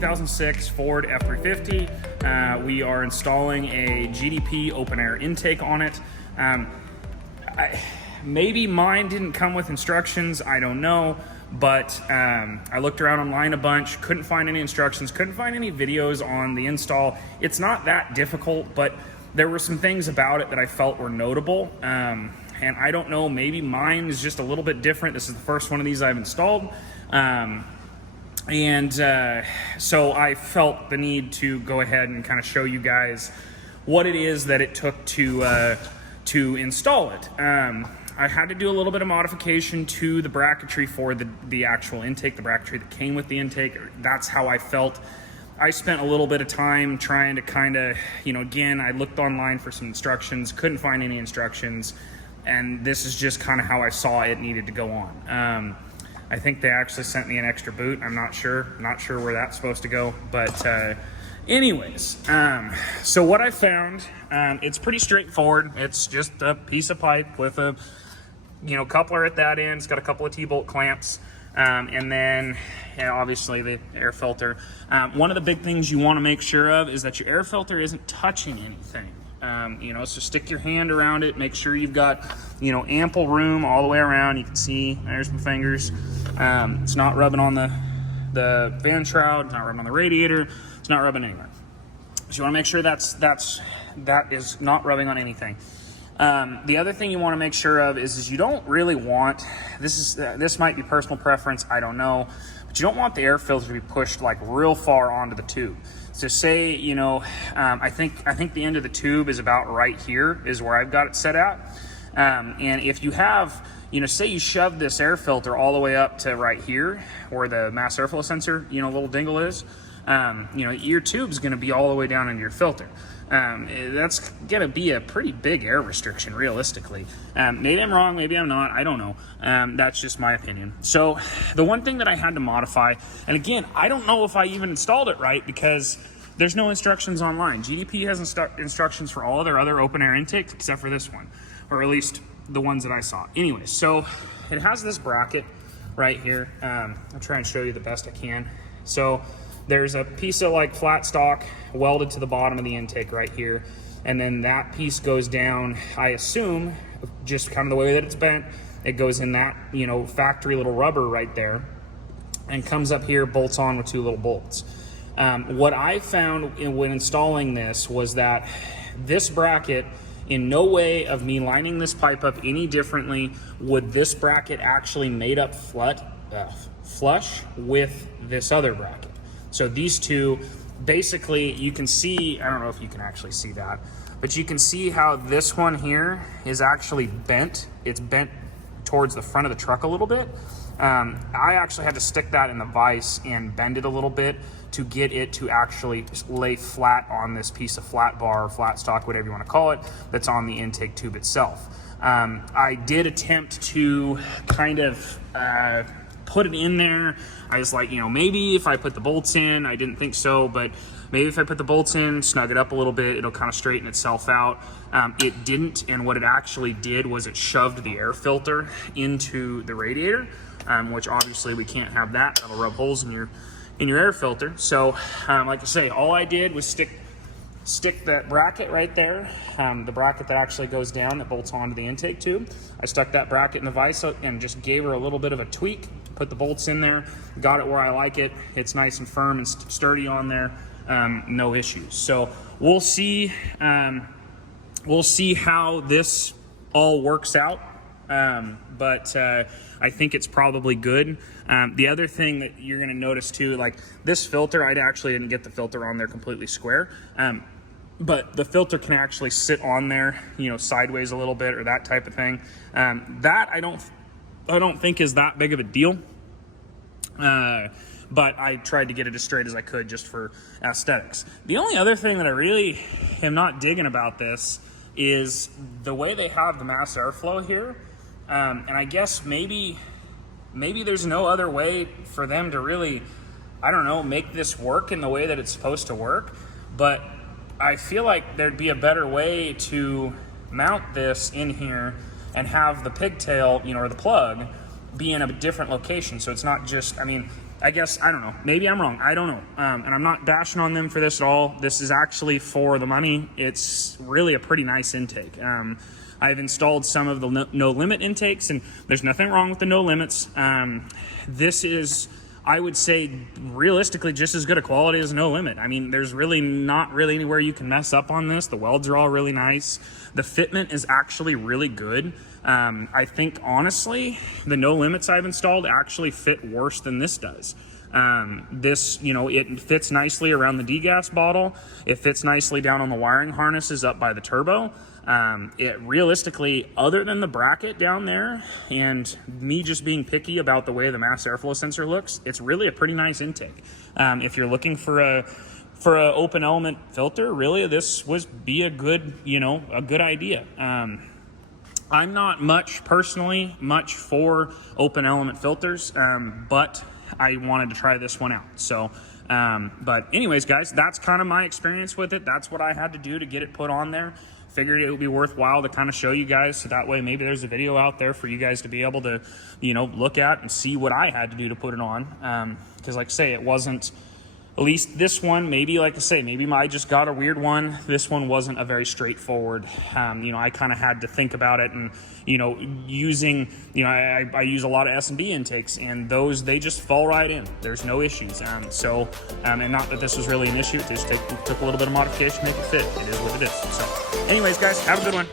2006 Ford F350. We are installing a GDP open air intake on it. Maybe mine didn't come with instructions, I don't know, but I looked around online a bunch, couldn't find any instructions, couldn't find any videos on the install. It's not that difficult, but there were some things about it that I felt were notable. And I don't know, maybe mine is just a little bit different. This is the first one of these I've installed. So I felt the need to go ahead and kind of show you guys what it is that it took to install it. I had to do a little bit of modification to the bracketry for the actual intake, the bracketry that came with the intake. That's how I felt. I spent a little bit of time trying to kind of, again, I looked online for some instructions, couldn't find any instructions, and this is just kind of how I saw it needed to go on. I think they actually sent me an extra boot. I'm not sure where that's supposed to go, but anyways, so what I found, it's pretty straightforward. It's just a piece of pipe with a coupler at that end. It's got a couple of T-bolt clamps, and then obviously the air filter. One of the big things you want to make sure of is that your air filter isn't touching anything. So stick your hand around it, make sure you've got ample room all the way around. You can see there's my fingers. It's not rubbing on the fan shroud, it's not rubbing on the radiator, it's not rubbing anywhere. So you want to make sure that is not rubbing on anything. The other thing you want to make sure of is you don't really want, this might be personal preference, I don't know, but you don't want the air filter to be pushed like real far onto the tube. So say, I think the end of the tube is about right here is where I've got it set at. And if you have, say you shove this air filter all the way up to right here where the mass airflow sensor, little dingle is, your tube's going to be all the way down into your filter. That's going to be a pretty big air restriction realistically. Maybe I'm wrong, maybe I'm not, I don't know. That's just my opinion. So the one thing that I had to modify, and again, I don't know if I even installed it right because there's no instructions online. GDP has instructions for all their other open air intakes except for this one, or at least the ones that I saw. Anyway, so it has this bracket right here. I'll try and show you the best I can. So there's a piece of like flat stock welded to the bottom of the intake right here. And then that piece goes down, I assume, just kind of the way that it's bent, it goes in that, factory little rubber right there and comes up here, bolts on with two little bolts. What I found when installing this was that this bracket, in no way of me lining this pipe up any differently would this bracket actually made up flush with this other bracket. So these two, basically, you can see, I don't know if you can actually see that, but you can see how this one here is actually bent. It's bent towards the front of the truck a little bit. I actually had to stick that in the vise and bend it a little bit to get it to actually lay flat on this piece of flat bar, flat stock, whatever you want to call it, that's on the intake tube itself. I did attempt to kind of put it in there. I was like, maybe if I put the bolts in, I didn't think so, but maybe if I put the bolts in, snug it up a little bit, it'll kind of straighten itself out. It didn't, and what it actually did was it shoved the air filter into the radiator, which obviously we can't have that. That'll rub holes in your air filter. So like I say, all I did was stick that bracket right there, the bracket that actually goes down that bolts onto the intake tube. I stuck that bracket in the vise and just gave her a little bit of a tweak, put the bolts in there, got it where I like it. It's nice and firm and sturdy on there, no issues. So we'll see how this all works out. But I think it's probably good. The other thing that you're gonna notice too, like this filter, I actually didn't get the filter on there completely square, but the filter can actually sit on there, sideways a little bit or that type of thing. That I don't think is that big of a deal. But I tried to get it as straight as I could just for aesthetics. The only other thing that I really am not digging about this is the way they have the mass airflow here. And I guess maybe there's no other way for them to really, I don't know, make this work in the way that it's supposed to work. But I feel like there'd be a better way to mount this in here and have the pigtail, or the plug, be in a different location. So it's not just, I guess, I don't know, maybe I'm wrong, I don't know, and I'm not bashing on them for this at all. This is actually for the money. It's really a pretty nice intake. I've installed some of the no limit intakes, and there's nothing wrong with the no limits. This is, I would say, realistically just as good a quality as no limit. I mean, there's really not really anywhere you can mess up on this. The welds are all really nice. The fitment is actually really good. I think honestly, the no limits I've installed actually fit worse than this does. This, you know, it fits nicely around the degas bottle. It fits nicely down on the wiring harnesses up by the turbo. It realistically, other than the bracket down there and me just being picky about the way the mass airflow sensor looks, it's really a pretty nice intake. If you're looking for a open element filter, really this be a good, you know, a good idea. I'm not personally much for open element filters, but I wanted to try this one out. So, but anyways, guys, that's kind of my experience with it. That's what I had to do to get it put on there. Figured it would be worthwhile to kind of show you guys, so that way maybe there's a video out there for you guys to be able to, you know, look at and see what I had to do to put it on. Because like I say, it wasn't, at least this one, maybe, like I say, maybe I just got a weird one. This one wasn't a very straightforward. You know, I kind of had to think about it, and, you know, using, you know, I use a lot of S&D intakes, and those, they just fall right in. There's no issues. And not that this was really an issue. It just took a little bit of modification to make it fit. It is what it is. So anyways, guys, have a good one.